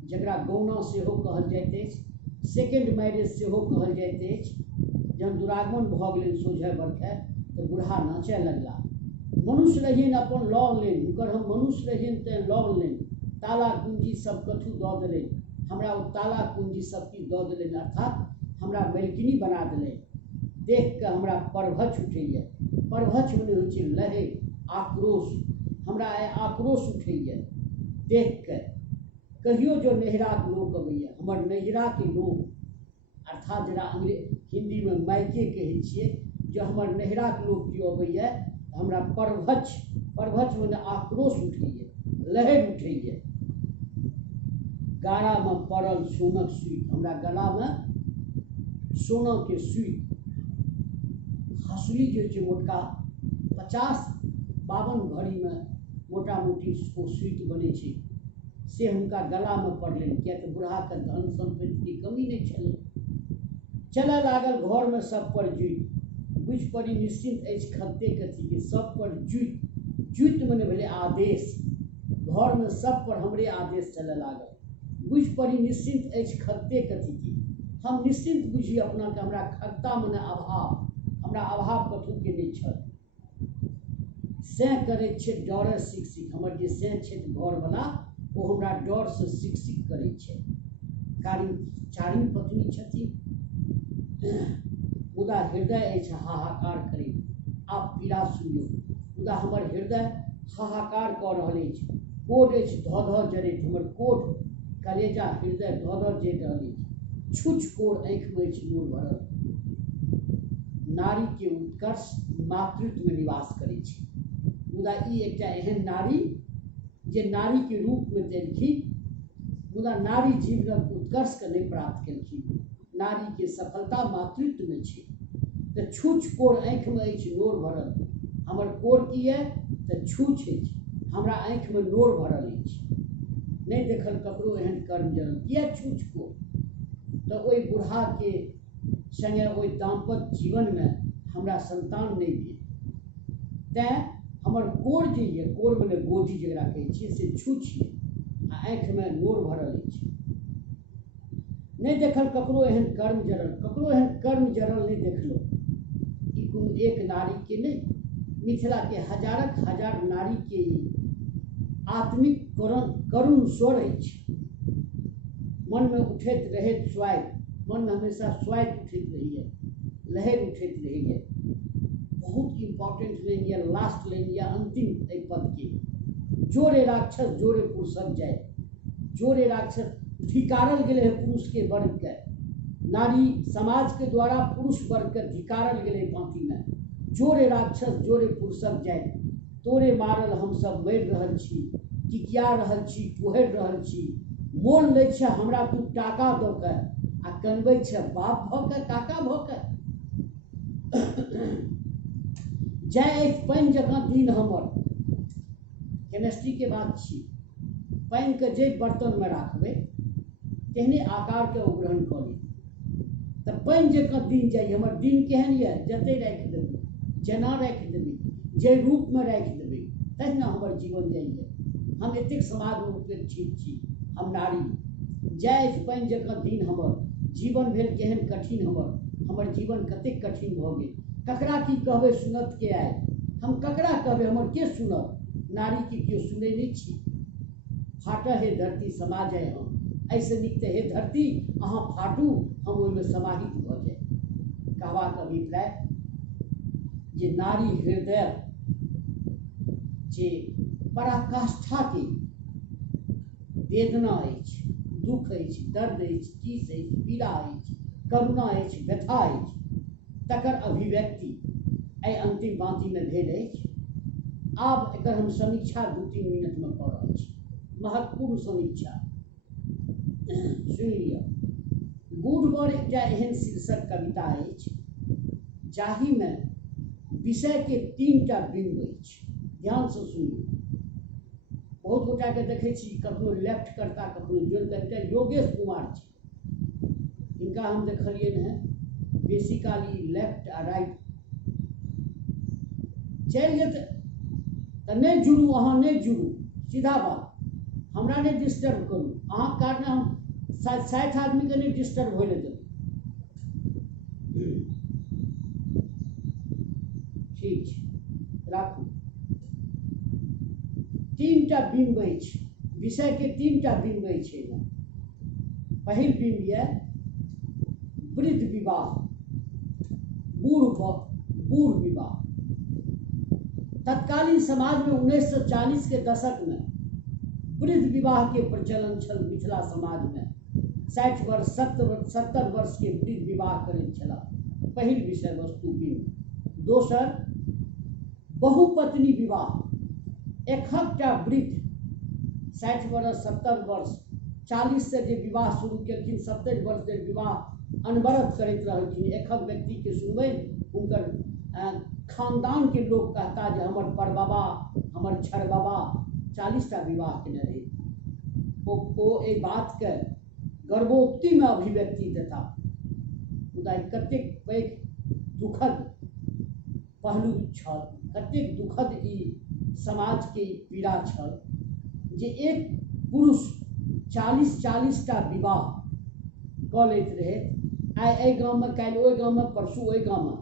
जकरा गौना सेहो कहल जाइत अछि, सेकेंड मैरिज सेहो कहल जाइत अछि, जहन दुरागमन भ गेलनि सोझे बरके तऽ बूढ़ा नाचे लगला। मनुष्य रहिन अपन लऽ लेन, हुनकर हम मनुष्य रहिन तेँ लऽ लेन, ताला कुंजी सब कथु दऽ देलनि, हमरा ओ ताला कुंजी सब की दऽ देलनि, अर्थात हमरा मलकिनी बना देलनि। देख के हमरा परभच उठैए, परभच मने होइ छै लहै, आक्रोश, हमरा आक्रोश उठैए देख के। कहियो जो नैहराक लोक अबैए, हमर नैहराके लोक, अर्थात जरा हिंदी में मायके कहै छियै, जो हमर नैहराक लोक केओ अबैए हमरा परभच, परभच मने आक्रोश उठैए, लहर उठैए। गारा में पड़ल सोनक सुई, हमरा गला में सोना के सुई, हंसुली जो छै मोटका 50-52 भरी में मोटा मोटी ओ सुई बने छै, से हुनका गला में पड़लनि, किया तऽ बूढ़ा के धन संपत्ति की कमी नहीं छलै। चलऽ लागल घर में सब पर जुइत, बुझ पड़ी निश्चिंत अछि खत्ते कथी के, सब पर जुइत, जुइत मने भेलै आदेश, घर में सब पर हमरे आदेश चलऽ लागल। बुझ पड़ी निश्चिंत अछि खत्ते कथी की, हम निश्चिंत बुझी अपना के, हमरा खत्ता मने अभाव, हमरा अभाव कथू के नहीं छल। सें करे छै डरे सिक सिक, हमर जे सें छै घर वाला ओ हमरा डर से सिक सिक करे छै। चारिम पत्नी छथिन, मुदा हृदय अछि हाहाकार करै, आप पीड़ा सुनियो, मुदा हमर हृदय हाहाकार कऽ रहल अछि। कोढ़ अछि धऽ धऽ जरैत, हमर कोढ़ कलेजा हृदय धऽ धऽ जरि रहल अछि। छुछ कोढ़ आँखि में अछि नूर भरल। नारी के उत्कर्ष मातृत्व में निवास करै छै, मुदा ई एकटा एहन नारी जे नारी के रूप में देलखिन, मुदा नारी जीवनक उत्कर्ष के नहीं प्राप्त केलखिन। नारी के सफलता मातृत्व में छै। तऽ छूछ कोढ़ आँखि में अछि नोर भरल, हमर कोढ़ की है तऽ छूछ अछि, हमरा आँखि में नोर भरल अछि। नहीं देखल ककरो एहन कर्म जरल किया छूछ को। तो ओई बूढ़ा के संगे ओई दाम्पत्य जीवन में हमरा संतान नहीं भेल, तैं हमर कोर जे ये, कोर मने गोदी जकरा कहै छियै से छूछिए आ आँखि में नोर भरल अछि। नहीं देखल ककरो एहन कर्म जरल, ककरो एहन कर्म जरल नहीं देखलो। ई कोनो एक नारी के नहीं, मिथिला के हजारक हजार नारी के ई आत्मिक करुण स्वर अछि। मन में उठैत रहैत स्वाइत, मन में हमेशा स्वाइत उठैत रहैए, लहर उठैत रहैए। बहुत इम्पोर्टेंट लाइन या लास्ट लाइन या अंतिम एहि पद के, जोरे राक्षस जोरे पुरुषक जाय। जोरे राक्षस धिकारल गेले है पुरुष के वर्ग के, नारी समाज के द्वारा पुरुष वर्ग के धिकारल गेले पांति में। जोरे राक्षस जोरे पुरुषक जाय, तोरे मारल हम सब मरि रहल छी, टिकिया रहल छी, पुहरि रहल छी। मोल लै छै हमरा तू टाका दऽ के आ कनबै छै बाप भऽ के काका भऽ के। जाय अछि पानि जकाँ दिन हमर, केमिस्ट्री के बात छी। पानि के जे बर्तन में राखबै तेहने आकार के ओ ग्रहण कऽ ली। तऽ पानि जकाँ दिन जाय, हमर दिन केहन यऽ, जते राखि देबै, जेना राखि देबै, जे रूप में राखि देबै तहिना हमर जीवन जाइए। हम एतेक समाज में उपेक्षित छी, हम नारी। जाय अछि पानि जकाँ दिन हमर, जीवन भेल केहन कठिन हमर जीवन कतेक कठिन भऽ गेल। ककरा की कहबै सुनत के आइ, हम ककरा कहबै, हमर के सुनत। नारी के केओ सुनै नहीं छी। फाटऽ हे धरती समा जाय हम, ऐसे नीक तऽ हे धरती अहाँ फाटू, हम ओहिमे समाहित भऽ जाय। कहबाक अभिप्राय जे नारी हृदय जे पराकाष्ठा के वेदना अछि, दुख अछि, दर्द अछि, टीस अछि, पीड़ा अछि, करुणा अछि, व्यथा अछि, तकर अभिव्यक्ति एहि अंतिम बाँती में भेल अछि। आब एकर हम समीक्षा 2-3 मिनट में कऽ रहल छी, महत्वपूर्ण समीक्षा सुनि लिअ। गूढ़वर एकटा एहन शीर्षक कविता अछि जाहि में विषय के 3टा बिंब अछि। ध्यान से सुनियौ। बहुत गोटा के देखे छी, कखनो लेफ्ट करता कखनो जोड़ करता। योगेश कुमार छी, इनका हम देखलियन है बेसिकली लेफ्ट आ राइट। चलि जेतै तऽ नहीं जुड़ू, अहाँ नहीं जुड़ू, सीधा बात। हमरा नहीं डिस्टर्ब करू, अहाँ कारणे हम 60 आदमी के नहीं डिस्टर्ब होय देबै। ठीक छै, राखू। 3टा बिंब अछि, विषय के 3टा बिंब अछि। पहिल बिंब यऽ वृद्ध विवाह, बूढ़ विवाह। तत्कालीन समाज में 1940 के दशक में वृद्ध विवाह के प्रचलन छल मिथिला समाज में। 60 वर्ष 70 वर्ष के वृद्ध विवाह करैत छलाह। पहिल विषय वस्तु बिंब। दोसर बहुपत्नी विवाह। एकहकटा वृद्ध 60 वर्ष 70 वर्ष 40 से जे विवाह शुरू केलखिन, 70 वर्ष धरि विवाह अनवरत करैत रहलखिन। एकहक व्यक्ति के सुनबै, हुनकर खानदान के लोग कहता जे हमर परबाबा, हमर छरबाबा 40टा विवाह केने रहे। ओ एहि बात के गर्भोक्ति में अभिव्यक्ति देता। मुदा कतेक पैघ दुखद पहलू छल, कतेक दुखद ई समाज के पीड़ा छल जे एक पुरुष 40-40टा विवाह कऽ लैत रहे। आइ एहि गाँव में, काल्हि ओहि गाँव में, परसू ओहि गाँव में,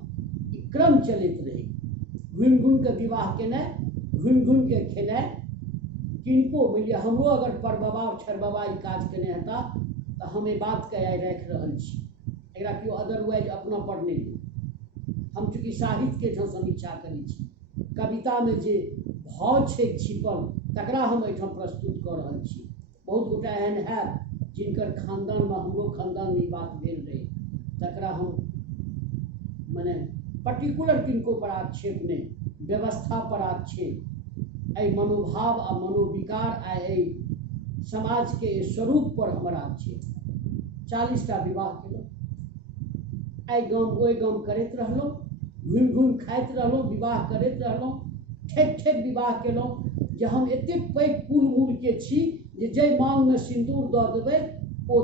ई क्रम चलैत रहे। घुमि घुमि के विवाह केनाइ, घुमि घुमि के खेनाइ। किनको मानि लिअ हमरो अगर परबाबा छरबाबा ई काज केने हेता तऽ हम एहि बात के आइ राखि रहल छी। एकरा केओ अदरवाइज अपना पर नहीं ली। हम चूँकि साहित्य के ठाम समीक्षा करै छी, कविता में जे भाव छै छिपल तकरा हम एहिठाम प्रस्तुत कऽ रहल छी। बहुत गोटा एहन हैत जिनकर खानदान में, हमरो खानदान में ई बात भेल रहे, तकरा हम मने पर्टिकुलर किनको पर आक्षेप नहीं, व्यवस्था पर आक्षेप, एहि मनोभाव आ मनोविकार आ एहि समाज के स्वरूप पर हमर आक्षेप। 40टा विवाह केलहुँ, एहि गाम ओहि गाम करैत रहलहुँ, घुमि घुमि खाइत रहलहुँ, विवाह करैत रहलहुँ, ठेक ठेक विवाह केलहुँ जे हम एतेक पैघ कुल मूल के छी जे जय मांग में सिंदूर दऽ देबै ओ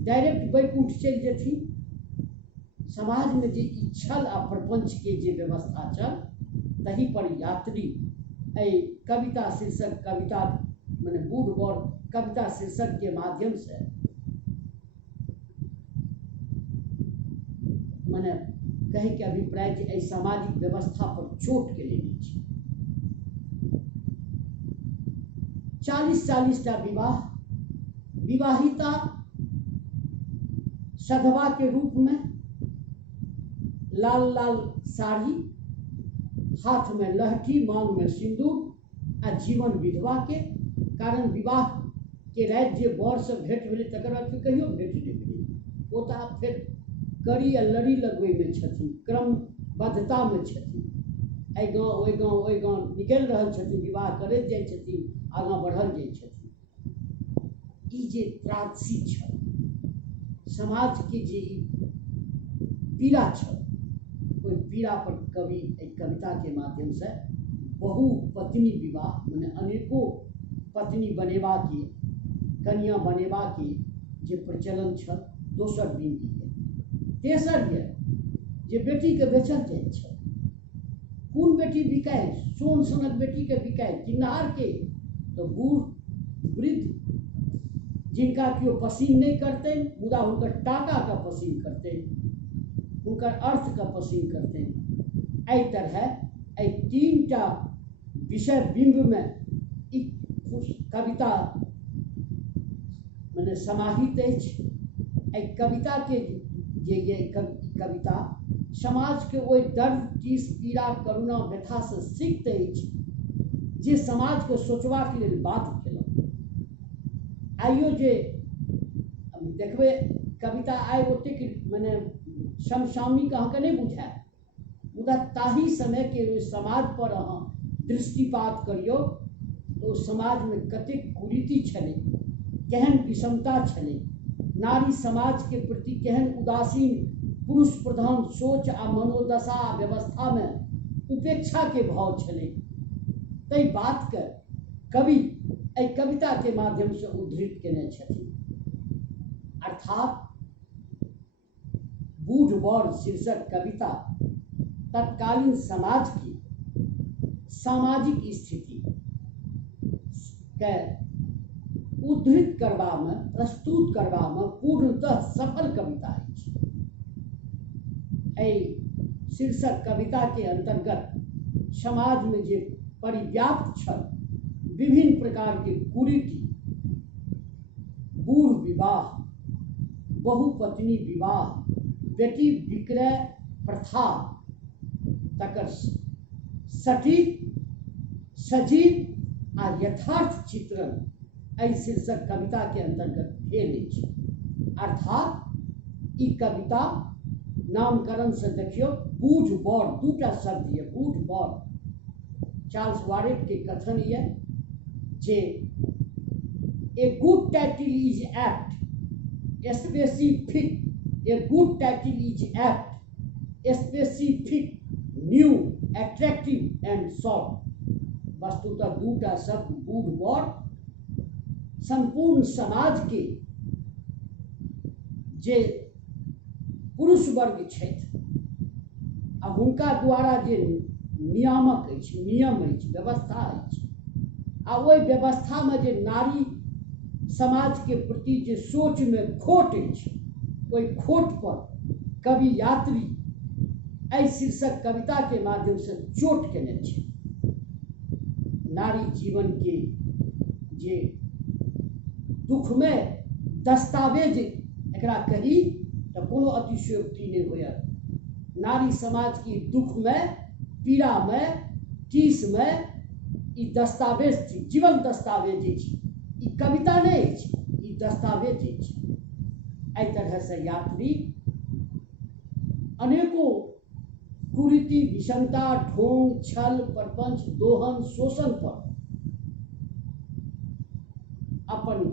डायरेक्ट बैकुंठ चलि जेथिन। समाज में जे ई छल आ प्रपंच के जे व्यवस्था छल तही पर यात्री कविता शीर्षक कविता माने बूढ़ बड़ कविता शीर्षक के माध्यम से माने कहे के अभिप्राय जे सामाजिक व्यवस्था पर चोट के लेने छै। 40 टा विवाह, विवाहिता सधवा के रूप में लाल लाल साड़ी, हाथ में लहठी, मांग में सिंदूर आ जीवन विधवा के कारण विवाह के रात जे बर से भेंट भेलै तकर बाद कहियो भेंट नहीं भेलै। ओ तऽ आब फेर कड़ी आ लड़ी लगबै में छथिन, क्रमबद्धता में छथिन, एहि गाँव ओहि गाँव निकलि रहल छथिन, विवाह करैत जाइ छथिन, आगाँ बढ़ल जाइ छथिन। ई जे त्रासदी छल, समाज के जे पीड़ा छल, ओहि पीड़ा पर कवि कविता के माध्यम से बहु पत्नी विवाह माने अनेकों पत्नी बनेबा के, कन्या बनेबा के जे प्रचलन छल, दोसर बिंदी है। तेसर ये जे बेटी के बेचल जाय छल। कोन बेटी बिकाय? सोन सनक बेटी के बिकाय, किन्नार के तो बूढ़ वृद्ध जिनका केओ पसीन नहीं करते, मुदा हुनकर टाका का पसीन करते, हुनकर अर्थ का पसीन करते। एहि तरह 3टा विषय बिंब में कविता माने समाहित अछि। कविता के ये कविता समाज के ओहि दर्द, टीस, पीड़ा, करुणा, व्यथा से सिक्त अछि जे समाज के सोचबाक लेल बाध्य केलक। आइयो जे देखबै कविता आइ ओतेक माने समसामयिक अहाँके नहीं बुझायत, मुदा ताही समय के समाज पर अहाँ दृष्टिपात करियौ तो समाज में कतेक कुरीति छलै, केहन विषमता छलै, नारी समाज के प्रति केहन उदासीन पुरुष प्रधान सोच आ मनोदशा व्यवस्था में उपेक्षा के भाव छलै। तै बात के कवि एहि कविता के माध्यम से उद्धृत केने छथिन। अर्थात बूढ़ बड़ शीर्षक कविता तत्कालीन समाज की सामाजिक स्थिति के उद्धृत करबा में, प्रस्तुत करबा में पूर्णतः सफल कविता अछि। एहि शीर्षक कविता के अंतर्गत समाज में जे परिव्याप्त छल विभिन्न प्रकार के कुरीति, बूढ़ विवाह, बहुपत्नी विवाह, बेटी विक्रय प्रथा, तकर सटीक, सजीव आ यथार्थ चित्रण एहि शीर्षक कविता के अंतर्गत भेल अछि। अर्थात ई कविता नामकरण से देखियो बूढ़ बड़, 2टा शब्द ये, बूढ़ बड़। चार्ल्स वारेट के कथन ये जे a good title is apt specific, a good title is apt specific, new, attractive and short. वस्तुतः 2टा शब्द बूढ़ बड़ संपूर्ण समाज के जे पुरुष वर्ग छथि आ हुनका द्वारा जे नियामक अछि, नियम अछि, व्यवस्था अछि, आ ओहि व्यवस्था में जे नारी समाज के प्रति जे सोच में खोट अछि, ओहि खोट पर कवि यात्री एहि शीर्षक कविता के माध्यम से चोट केने छै। नारी जीवन के जे दुखमय दस्तावेज एकरा कही तो कोनो अतिशयोक्ति नहीं होयत। नारी समाज की दुख में, पीड़ा में, टीस में ई दस्तावेज थी, जीवन दस्तावेज अछि, ई कविता नहीं अछि, ई दस्तावेज अछि। एहि तरह से यात्री अनेकों कुरीति, विषमता, ढोंग, छल, प्रपंच, दोहन, शोषण पर अपन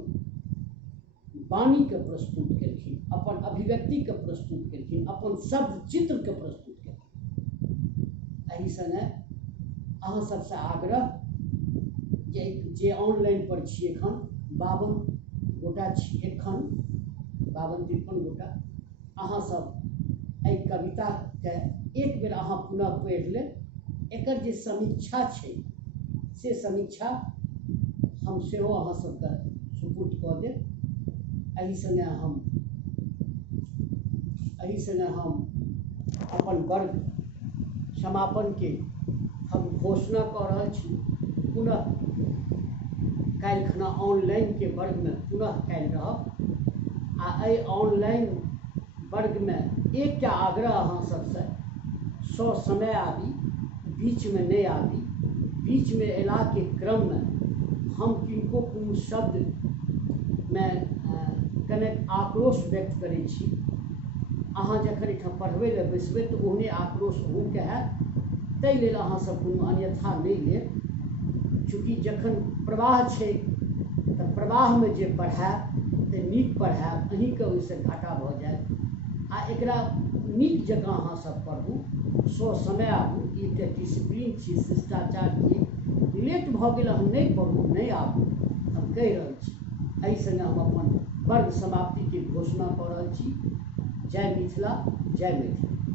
वाणी के प्रस्तुत केलखिन, अपन अभिव्यक्ति के प्रस्तुत केलखिन, अपन शब्द चित्र के प्रस्तुत केलखिन। एहि संगे अहाँ सबसे आग्रह जे ऑनलाइन पर छी एखन 52 गोटा छी एखन 52-53 गोटा। अहाँ सब एहि कविताके एक बेर अहाँ पुनः पढ़ि लेब। एकर जे समीक्षा छै से समीक्षा हम सेहो अहाँ सबके सुपुर्द कऽ देब। एहि संगे हम अपन वर्ग समापनके हम घोषणा कऽ रहल छी। पुनः काल्हि खना ऑनलाइनके वर्गमे पुनः काल्हि रहब। आ एहि ऑनलाइन वर्गमे एकटा आग्रह अहाँ सबसँ, समय आबी, बीचमे नहि आबी। बीचमे अयलाके क्रममे हम किनको कोनो शब्दमे कनेक आक्रोश व्यक्त करै छी। अहाँ जखन एहिठाम पढ़बै लए बैसबै तऽ ओहने आक्रोश अहूँके हैत। ताहि लेल अहाँ सब कोनो अन्यथा नहि लेब। चूँकि जखन प्रवाह छै तऽ प्रवाहमे जे पढ़ायब तऽ नीक पढ़ायब, अहीँके ओहिसँ घाटा भऽ जायत। आ एकरा नीक जकाँ अहाँ सब पढ़ू, समय आबू। ई एकटा डिसिप्लीन छी, शिष्टाचार छी। लेट भऽ गेल हम नहि पढ़ू, नहि आबू, हम कहि रहल छी। एहि संगे हम अपन वर्ग समाप्तिके घोषणा कऽ रहल छी। जय मिथिला, जय मैथिली।